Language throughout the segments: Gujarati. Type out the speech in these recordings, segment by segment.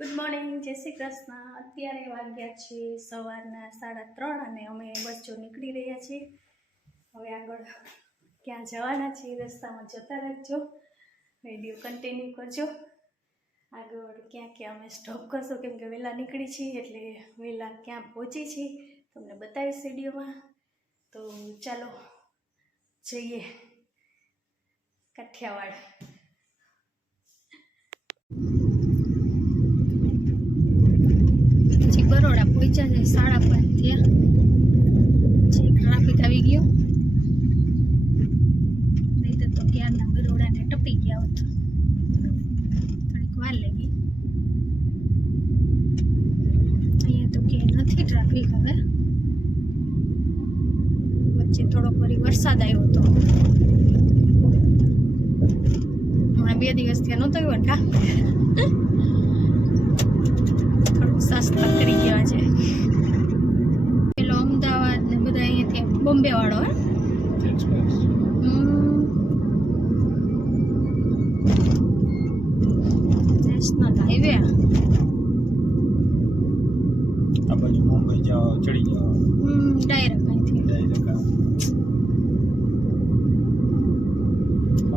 ગુડ મોર્નિંગ, જય શ્રી કૃષ્ણ। અત્યારે વાગ્યા છે સવારના 3:30 અને અમે બસ જો નીકળી રહ્યા છીએ। હવે આગળ ક્યાં જવાના છીએ રસ્તામાં જતા રહેજો, વિડીયો કન્ટિન્યુ કરજો। આગળ ક્યાં ક્યાં અમે સ્ટોપ કરશું કેમ કે વહેલા નીકળી છીએ એટલે વહેલા ક્યાં પહોંચી છીએ તમને બતાવીશ વિડીયોમાં। તો ચાલો જઈએ કાઠિયાવાડ। બરોડા પહોંચ્યા છે 5:30 થયા છે। ટ્રાફિક આવી ગયો, નહીં તો ક્યારના બરોડાને ટપી ગયા હોત। થોડીક વાર લાગી। અહીંયા તો ક્યાંય નથી ટ્રાફિક। હવે વચ્ચે થોડોક વળી વરસાદ આવ્યો હતો, હમણાં 2 દિવસ થયા નહોતો આવ્યો ઠા સસ્તા કરી ગયા છે। પેલો અમદાવાદ ને બધા અહીંયાથી બોમ્બે વાળો નેશનલ હાઈવે આ બાજુ મુંબઈ જાવ ચડી જાવ ડાયરેક્ટ અહીંથી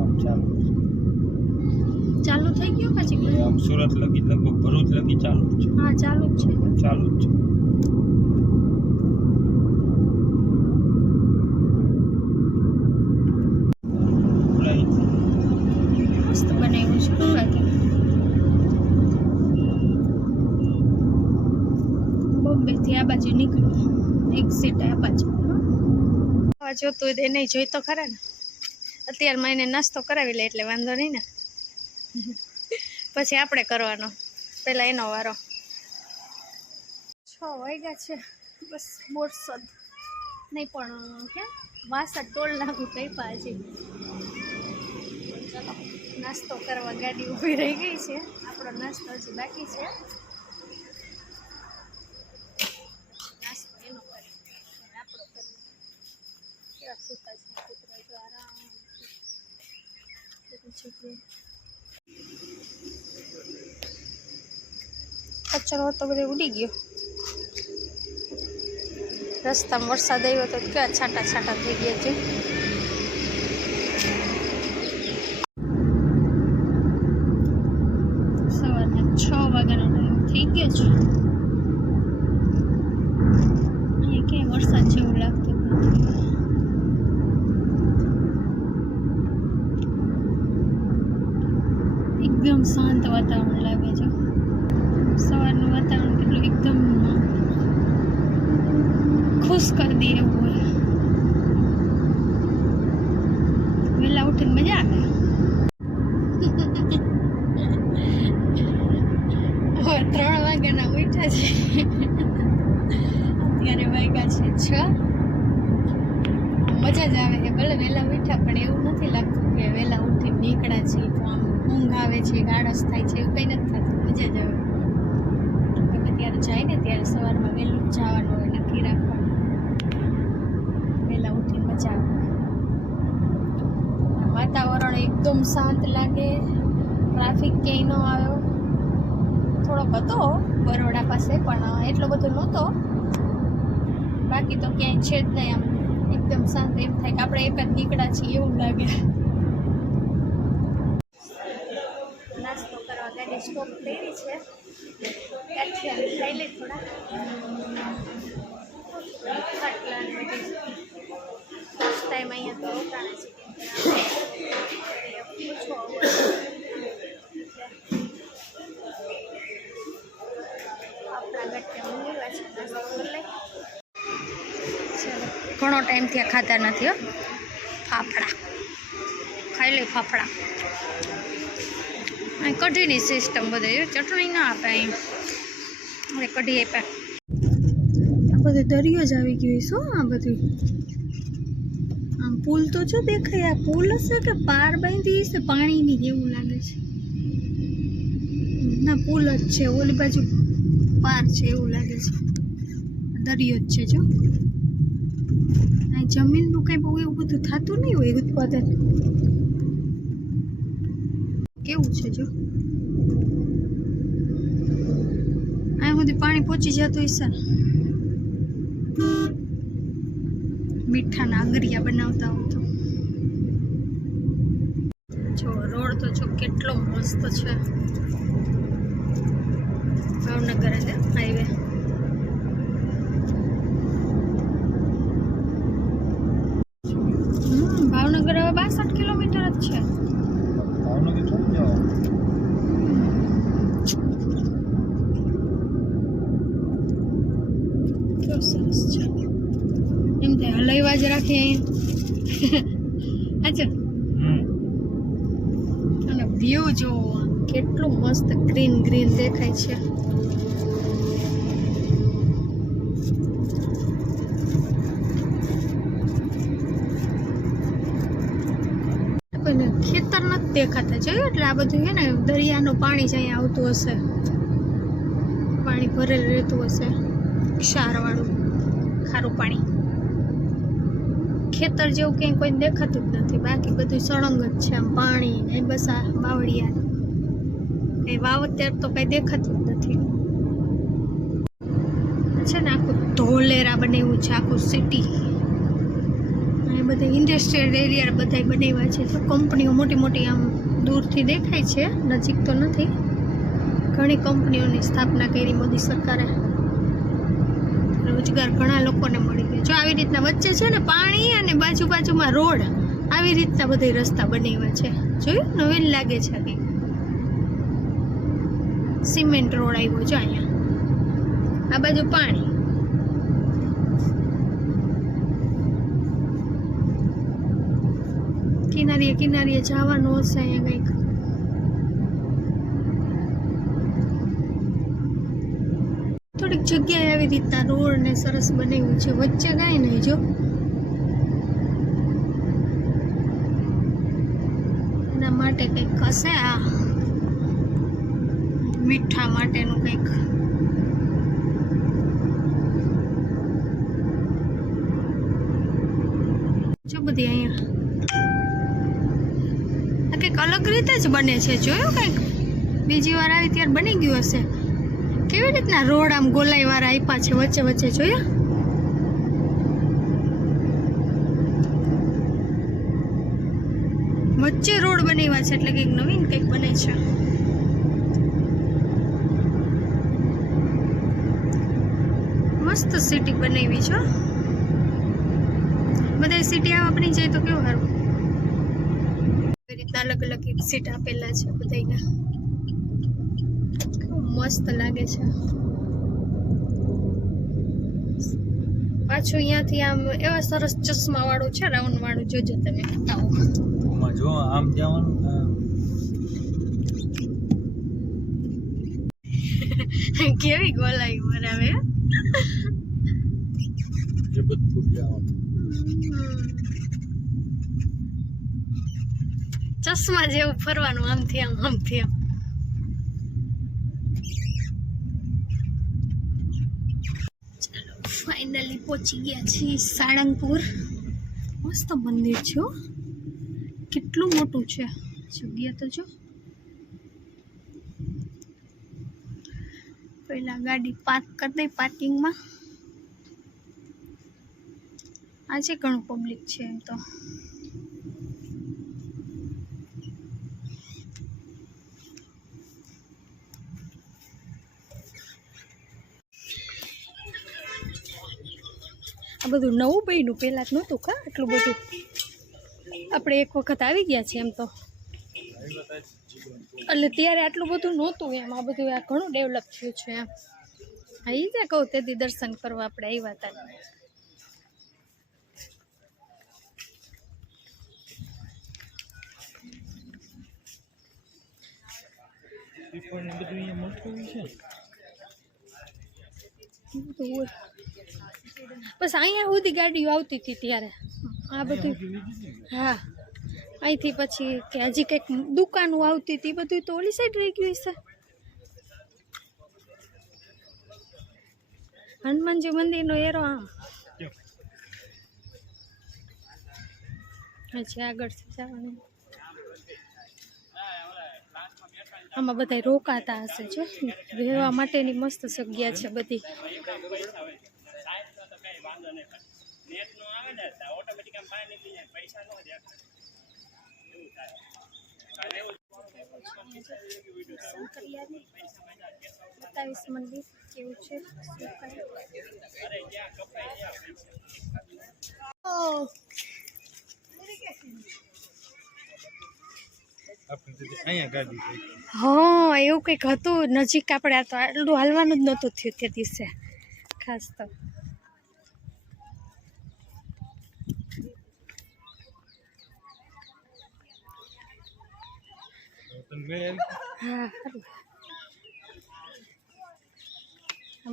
કામ ચાલુ થઈ ગયું પછી આમ સુરત લગી લગભગ ભરૂચ લગી ચાલુ છે। હા ચાલુ જ છે ચાલુ જ છે। મસ્ત બનાવ્યું છે બાકી બોમ્બે થી આ બાજુ નીકળી એક્ઝિટ આ બાજુ આવા જોતું હોય એને જોઈ તો ખરા ને। અત્યારમાં એને નાસ્તો કરાવી લે એટલે વાંધો નહીં ને, પછી આપણે કરવાનો, પેલા એનો વારો। 6 વાગ્યા છે બસ। બોરસદ નહીં પણ ક્યાં વાસદ ટોલ નાખું કઈ પાછી। ચાલો નાસ્તો કરવા ગાડી ઊભી રહી ગઈ છે, આપણો નાસ્તો હજી બાકી છે। નાસ્તો એનો કરે આપણો કરે। કેવા સૂતા છે કૂતરા, જો આરામ કચરો તો બધો ઉડી ગયો। રસ્તામાં વરસાદ આવ્યો તો કેવા છાંટા છાંટા થઈ ગયા છે। સવારના 6 વાગ્યાનો ટાઈમ થઈ ગયો છે। અહીંયા ક્યાંય વરસાદ જેવું લાગતું નથી। એકદમ શાંત વાતાવરણ લાગે છે। સવારનું વાતાવરણ કેટલું એકદમ ખુશ કરી દે એવું હોય। વહેલા ઉઠીને મજા આવે। હવે 3 વાગ્યાના ઉઠ્યા છે, અત્યારે વાગ્યા છે 6। મજા જ આવે છે, ભલે વહેલા ઉઠ્યા પણ એવું નથી લાગતું કે વહેલા ઉઠીને નીકળ્યા છીએ તો આમ ઊંઘ આવે છે, આળસ થાય છે, એવું કંઈ નથી થતું। મજા જ આવે। ગમે ત્યારે જાય ને ત્યારે સવારમાં વહેલું જવાનું હોય, નક્કી રાખવાનું, વહેલા ઉઠીને મજા આવે। વાતાવરણ એકદમ શાંત લાગે, ટ્રાફિક ક્યાંય ન આવ્યો। થોડોક હતો બરોડા પાસે પણ એટલો બધો નહોતો, બાકી તો ક્યાંય છે જ નહીં। આમ એકદમ શાંત, એમ થાય કે આપણે એક જ નીકળ્યા છીએ એવું લાગે। નાસ્તો કરવા ગાડી સ્ટોપ કરી છે, કાઠિયાવાડ ખાઈ લે થોડા ખાટલા ને બધી। ફર્સ્ટ ટાઈમ અહીંયા તો રોકાણા છે પૂછો આપણા ગટ્ટા મંગાવ્યા છે, નાસ્તો કરી લે। ઘણો ટાઈમ ત્યાં ખાતા નથી હો। ફાફડા ખાઈ લે, ફાફડા। અહીં કઢીની સિસ્ટમ બધે, ચટણી ના આપે અહીં, હવે કઢી આપ્યા। આ બધે દરિયો જ આવી ગયો શું? આ બધું આમ પુલ તો જો દેખાય, આ પુલ હશે કે પાર બાંધી હશે પાણીની જેવું લાગે છે। ના પુલ જ છે, ઓલી બાજુ પાર છે એવું લાગે છે। દરિયો જ છે જો। અહીં જમીનનું કંઈ બહુ એવું બધું થતું નહીં હોય ઉત્પાદન। કેવું છે જો સુધી પાણી પહોંચી જતું હશે ને. મીઠાના આંગરિયા બનાવતા હોય તો જો રોડ તો જો કેટલો મસ્ત છે. ભાવનગર છે હાઈવે. ભાવનગર હવે 62 કિલોમીટર જ છે. ભાવનગર થોડું જવાનું. કેવું સરસ છે. એમ થાય હલાઈવા જ રાખે અહીંયા. અચ્છા. અને વ્યૂ જો કેટલું મસ્ત ગ્રીન ગ્રીન દેખાય છે. કોઈને ખેતર નથી દેખાતા જોયું. એટલે આ બધું છે ને દરિયાનું પાણી જ અહીંયા આવતું હશે. પાણી ભરેલું રહેતું હશે. ક્ષારવાળું ખારું પાણી. ખેતર જેવું ક્યાંય કોઈ દેખાતું જ નથી. બાકી બધું સળંગ જ છે. આમ પાણી ને બસ આ બાવળિયા કઈ વાવતર તો કઈ દેખાતું જ નથી. છે ને આખું ધોલેરા બનાવ્યું છે. આખું સિટી બધા ઇન્ડસ્ટ્રીયલ એરિયા બધા બનાવ્યા છે. તો કંપનીઓ મોટી મોટી આમ દૂરથી દેખાય છે. નજીક તો નથી. ઘણી કંપનીઓની સ્થાપના કરી મોદી સરકારે. રોજગાર ઘણા લોકોને મળી ગયા. જો આવી રીતના વચ્ચે છે ને પાણી અને બાજુ બાજુમાં રોડ. આવી રીતના બધા રસ્તા બનાવ્યા છે. જોયું નવીન લાગે છે. કંઈક સિમેન્ટ રોડ આવ્યો છે અહીંયા. આ બાજુ પાણી. કિનારીએ કિનારીએ જવાનું હશે અહીંયા કંઈક. થોડીક જગ્યાએ આવી રીતના રોડ ને સરસ બનાવ્યું છે. વચ્ચે કાંઈ નહીં જો. એના માટે કંઈક હશે. આ મીઠા માટેનું કંઈક. જો બધી અહીંયા કંઈક અલગ રીતે જ બને છે. જોયું કંઈક બીજી વાર આવી ત્યારે બની ગયું હશે. કેવી રીતના રોડ આમ ગોલાઈ વાળા આપ્યા છે વચ્ચે વચ્ચે. જોયા વચ્ચે રોડ બનાવ્યા છે. એટલે કંઈક નવીન કંઈક બને છે. મસ્ત સિટી બનાવી છે. બધા સિટી આવા બની જાય તો કેવું સારું. અલગ અલગ એક્ઝિટ આપેલા છે બધાના. મસ્ત લાગે છે. પાછું અહીંયાથી આમ એવા સરસ ચશ્મા વાળું છે. રાઉન્ડ વાળું જોજો તમે. આમાં જો આમ જવાનું. કેવી ગોલાઈ બનાવે. જબરદસ્ત જવાનું. ચશ્મા જેવું ફરવાનું આમથી આમ આમથી આમ. ચાલો ફાઇનલી પહોંચી ગયા છીએ સાળંગપુર. મસ્ત મંદિર છે. કેટલું મોટું છે જગ્યા તો જો. પહેલા ગાડી પાર્ક કરી દઈ પાર્કિંગમાં. આજે ઘણું પબ્લિક છે એમ તો. આ બધું નવું બન્યું. પહેલાં જ નહોતું કા આટલું બધું. આપણે એક વખત આવી ગયા છે એમ તો. એટલે ત્યારે આટલું બધું નહોતું એમ. આ બધું આ ઘણું ડેવલપ થયું છે એમ. હા એ જ કહું તેથી દર્શન કરવા આપણે આવ્યા હતા. બસ અહીંયા સુધી ગાડીઓ આવતી હતી ત્યારે. આ બધું હા અહીંથી પછી કે હજી કંઈક દુકાનો આવતી હતી. બધું તો ઓલી સાઈડ રહી ગયું છે. હનુમાનજી મંદિરનો એરો આમ હજી આગળ જવાનું. આમાં બધા રોકાતા હશે જો રહેવા માટેની મસ્ત જગ્યા છે બધી. બતાવીશ મંદિર કેવું છે. અહીંયા ગાડી છે. હા એવું કંઈક હતું નજીક. આપણે આ તો આટલું હાલવાનું જ નહોતું થયું તે દિવસે ખાસ તો. હા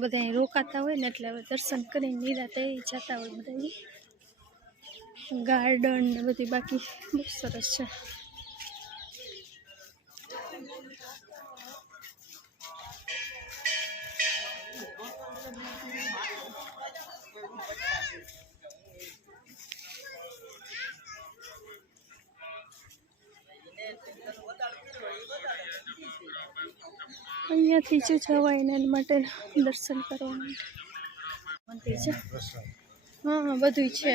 બધા અહીં રોકાતા હોય ને એટલે હવે દર્શન કરીને નિરાતે જતા હોય બધા. ગાર્ડન ને બધી બાકી બહુ સરસ છે. અહીંયાથી જો જવાય એના માટે દર્શન કરવા માટે મંદિર છે. હા બધું છે.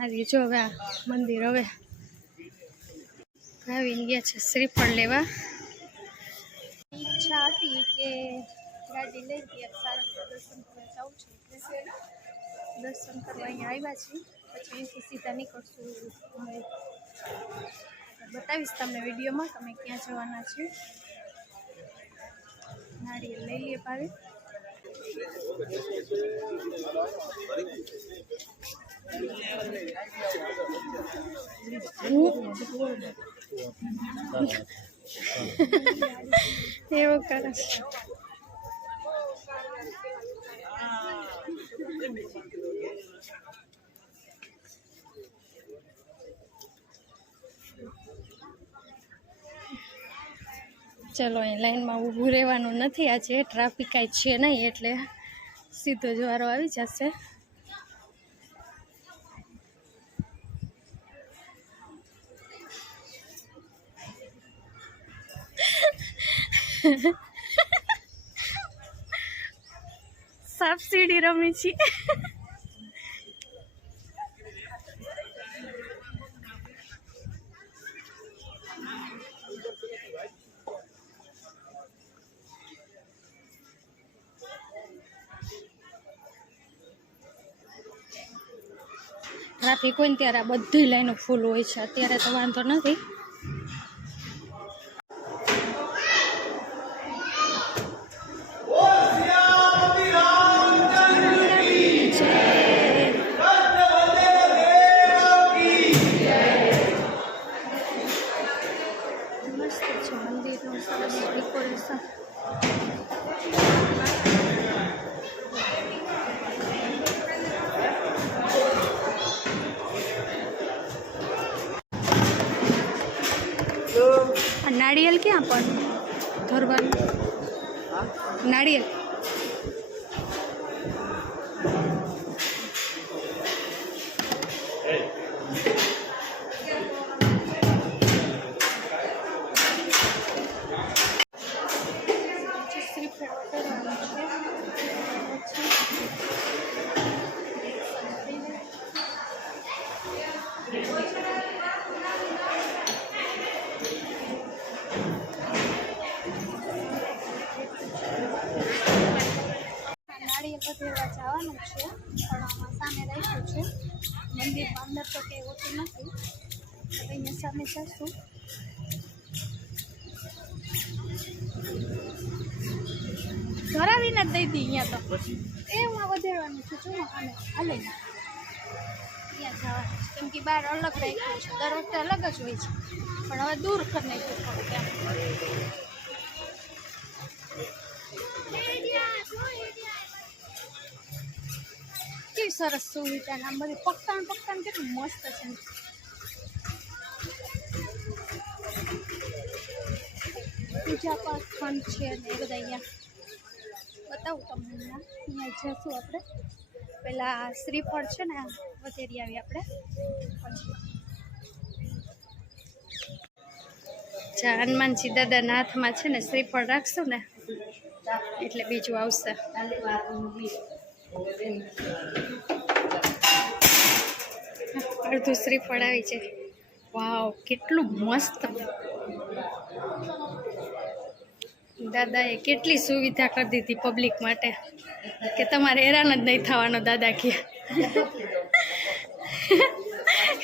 આવી જો હવે આ મંદિર હવે આવીને ગયા છે શ્રીફળ લેવા. ઈચ્છા હતી કે ગાડી લઈ ગયા સારા દર્શન કરવા જવું છે એટલે દર્શન કરવા અહીંયા આવ્યા છીએ. પછી અહીંથી સીધા નીકળશું. હવે બતાવીશ તમને વિડીયોમાં તમે ક્યાં જવાના છે. નારિયેલ લઈ લઈએ ભાવે. એવું કરે ચલો અહીં લાઈનમાં ઊભું રહેવાનું નથી આજે. ટ્રાફિક કાંઈ છે નહીં એટલે સીધો જ વારો આવી જશે. સાપ સીડી રમી છીએ. ટ્રાફિક હોય ને ત્યારે આ બધી લાઈનો ફૂલ હોય છે. અત્યારે તો વાંધો નથી. મસ્ત છે મંદિરનું સરસ ડેકોરેશન. नारियल क्या अपन धरवान नारियल વધેવા જવાનું છે પણ આમાં સામે રાખ્યું છે. મંદિરમાં અંદર તો કંઈ હોતું નથી. અહીંયા સામે જઈશું. ધરાવીને જ દઈ દી અહીંયા તો એમાં વધેવાનું છે. જો અને હાલે ત્યાં જવાનું છે કેમ કે બહાર અલગ રાખ્યું છે. દર વખતે અલગ જ હોય છે પણ હવે દૂર કરી નાખ્યું થોડું કેમ. કેવી સરસ સુવિધા. આમ બધી પકતાણ કેટલું મસ્ત છે. પૂજા પાઠ ખંડ છે ને એ બધા અહીંયા બતાવું તમને. અહીંયા જઈશું આપણે. પેલા શ્રીફળ છે ને વધેરી આવી આપણે પછી અચ્છા, હનુમાનજી દાદાના હાથમાં છે ને શ્રીફળ રાખશું ને એટલે બીજું આવશે. અડધું શ્રીફળ આવી છે. વાવ, કેટલું મસ્ત. દાદાએ કેટલી સુવિધા કરી દીધી પબ્લિક માટે કે તમારે હેરાન જ નહીં થવાનો. દાદા કે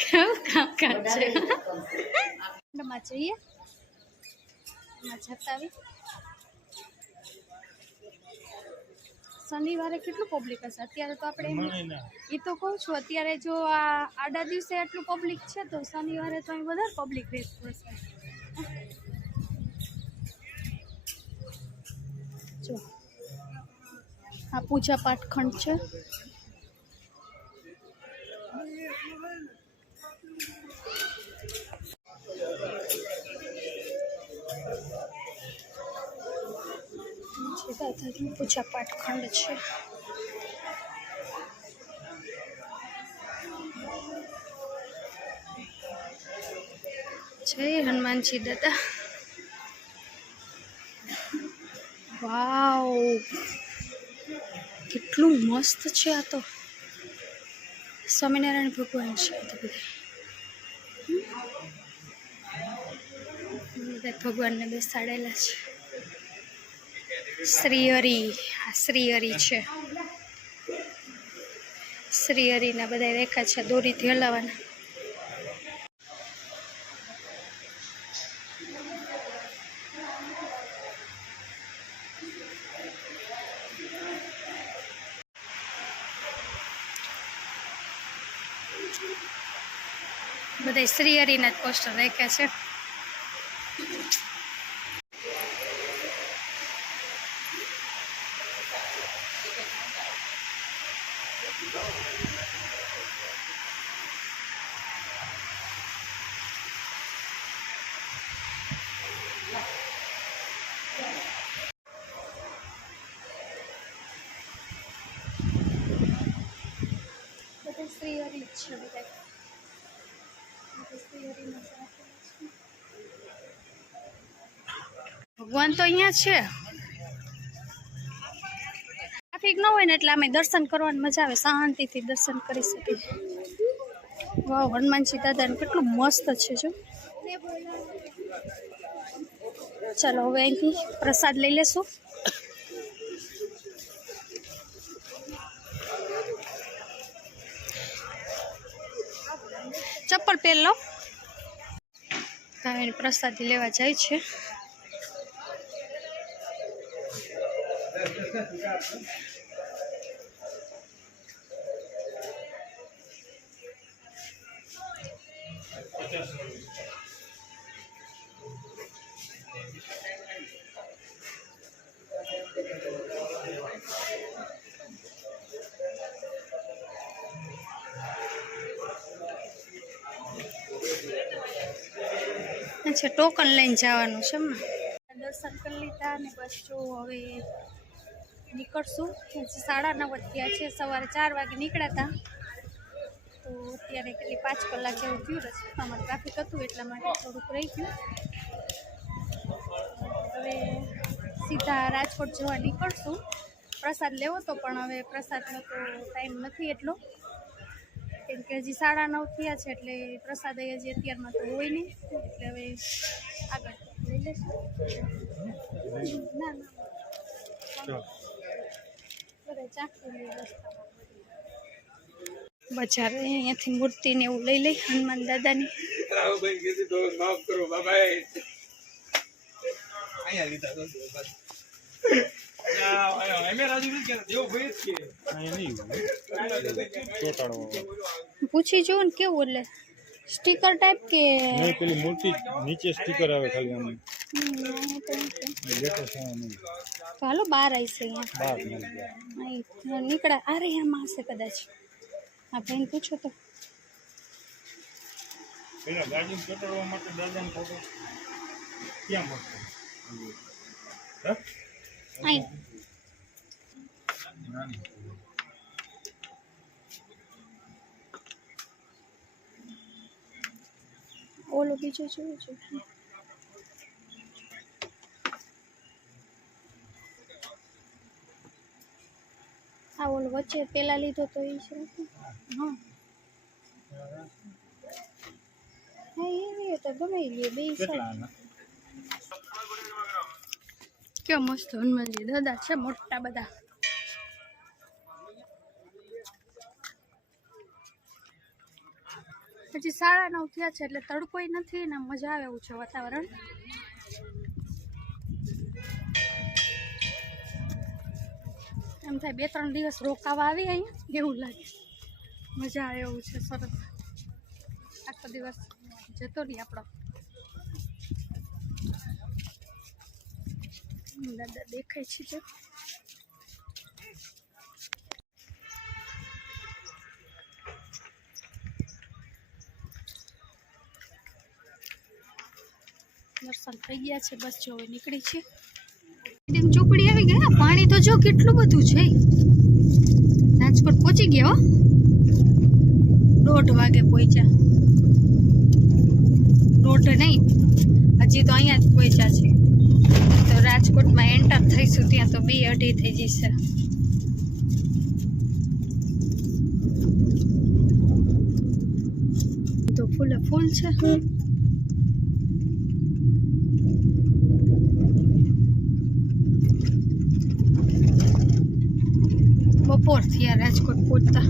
કેવું કામકાજ છે. એમાં જઈએ, એમાં જતા આવી. શનિવારે કેટલું પબ્લિક હશે? અત્યારે તો આપણે એ તો કહું છું, અત્યારે જો આ આડા દિવસે એટલું પબ્લિક છે તો શનિવારે તો અહીં વધારે પબ્લિક રહેતું હશે. જો આ પૂજા પાઠ ખંડ છે. દાદાનું પૂજા પાઠ ખંડ છે. જય હનુમાનજી દાદા. વાવ, કેટલું મસ્ત છે. આ તો સ્વામિનારાયણ ભગવાન છે. આ તો બધા ભગવાનને બેસાડેલા છે. શ્રીહરિ, આ શ્રીહરિ છે. શ્રીહરિના બધા રેખા છે દોરીથી હલાવવાના. બધા શ્રીહરિના જ પોસ્ટર રાખ્યા છે. બધા શ્રીહરિ છે. બધા ભગવાન તો અહીંયા છે. ટ્રાફિક ન હોય ને એટલે અમે દર્શન કરવાની મજા આવે. શાંતિથી દર્શન કરી શકીએ. વાવ, હનુમાનજી દાદાને કેટલું મસ્ત છે. જો ચાલો હવે અહીંથી પ્રસાદ લઈ લેશું. ચપ્પલ પહેર લો. હવે પ્રસાદી લેવા જાય છે. અચ્છા, ટોકન લઈને જવાનું છે. દર્શન કરી લીધા ને બસ જો હવે નીકળશું. 9:30 થયા છે. સવારે 4 વાગે નીકળ્યા હતા તો અત્યારે કેટલી 5 કલાક જેવું થયું. રસ્તામાં ટ્રાફિક હતું એટલા માટે થોડુંક રહી ગયું. હવે સીધા રાજકોટ જવા નીકળશું. પ્રસાદ લેવો તો પણ હવે પ્રસાદનો તો ટાઈમ નથી એટલો, કેમ કે હજી 9:30 થયા છે એટલે પ્રસાદ હજી અત્યારમાં તો હોય નહીં. એટલે હવે આગળ લઈ લેશું. ના બજાર અહીંયાથી મૂર્તિ ને એવું લઈ લઈ હનુમાન દાદાની. પૂછી જોઉં ને કેવું, એટલે સ્ટીકર ટાઈપ કે પેલી મૂર્તિ નીચે સ્ટીકર આવે ખાલી આમ. ચાલો બહાર આવીશે અહીંયા નીકળ્યા. અરે આમાં હશે કદાચ. આ ભાઈને પૂછો તો. પેલા ગાડી ચોટાડવા માટે દાદાનો ફોટો ક્યાં મળશે? અહીં ઓલો બીજો જોયું છે. આ ઓલો વચ્ચે પેલા લીધો તો એ છે હા હા એવી તો ગમે લે બે કેવો મસ્ત હનુમાનજી દાદા છે મોટા બધા હજી 9:30 થયા છે એટલે તડકોય નથી ને મજા આવે એવું છે વાતાવરણ એમ થાય 2-3 દિવસ રોકાવા આવી અહીંયા એવું લાગે મજા આવે એવું છે સરસ આખો દિવસ જતો રહી આપણો દાદા દેખાય છે જો દર્શન થઈ ગયા છે બસ જો નીકળી છે ચોકડી આવી ગયા પાણી તો જો કેટલું બધું છે રાજકોટ પહોંચી ગયા 1:30 વાગે પહોંચ્યા 1:30 નહીં હજી તો અહીંયા જ પહોંચ્યા છે તો રાજકોટમાં એન્ટર થઈશું ત્યાં તો 2:30 થઈ જશે તો ફૂલ છે બપોર થયા રાજકોટ પહોંચતા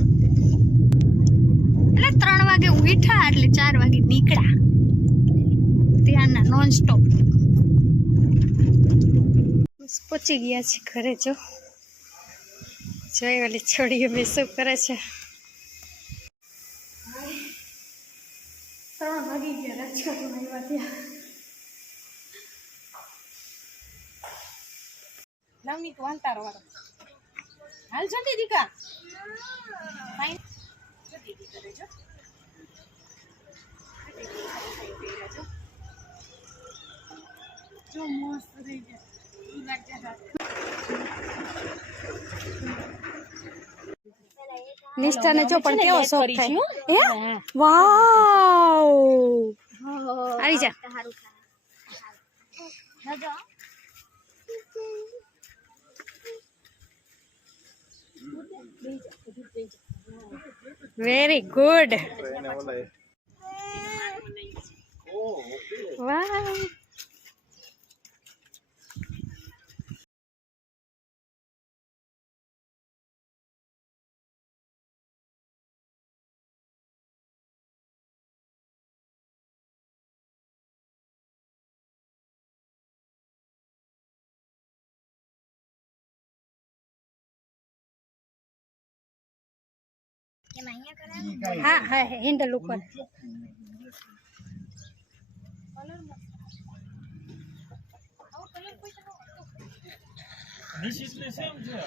એટલે 3 વાગે ઉઠ્યા એટલે 4 વાગે નીકળ્યા ત્યાંના નોન સ્ટોપ બસ પહોંચી ગયા છે ઘરે જો જોઈ ઓલી છોડીઓ બી શું કરે છે 3 વાગી ગયા રાજકોટમાં આવ્યા ત્યાં લાવની તો અંતારો વાળો હાલ જલ્દી દીકા ફાઈન જલ્દી દીકા રેજો જો મસ્ત રહી ગયા ઈ લાગ્યા નિષ્ઠાને જો પણ કેવો શોખ થાય હે વાવ આવી જા વેરી ગુડ વાવ હા હા હેન્ડલ ઉપર નિશિતને સેમ છે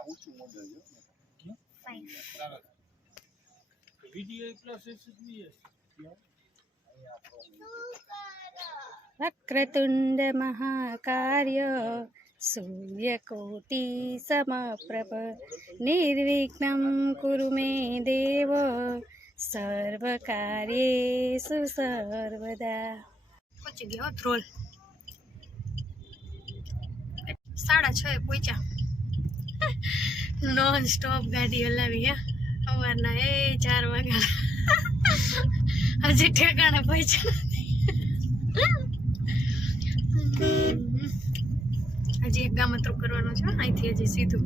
ઊંચું મોડેલ છે ફાઈન વિડિયો પ્લસ એસબીએસ વક્રતુંડ મહાકાર્ય સૂર્યકોટિ સમપ્રભ નિર્વિઘ્नं કુરુ મે દેવ સર્વકાર્યેષુ સર્વદા પહોંચી ગયો ધ્રોલ 6:30 પહોંચ્યા નોન સ્ટોપ ગાડી હલાવી સવારના 4 વાગ્યા હજી ઠેકાણે પહોંચ્યા હજી એક ગામતરું કરવાનું છે અહીંથી હજી સીધું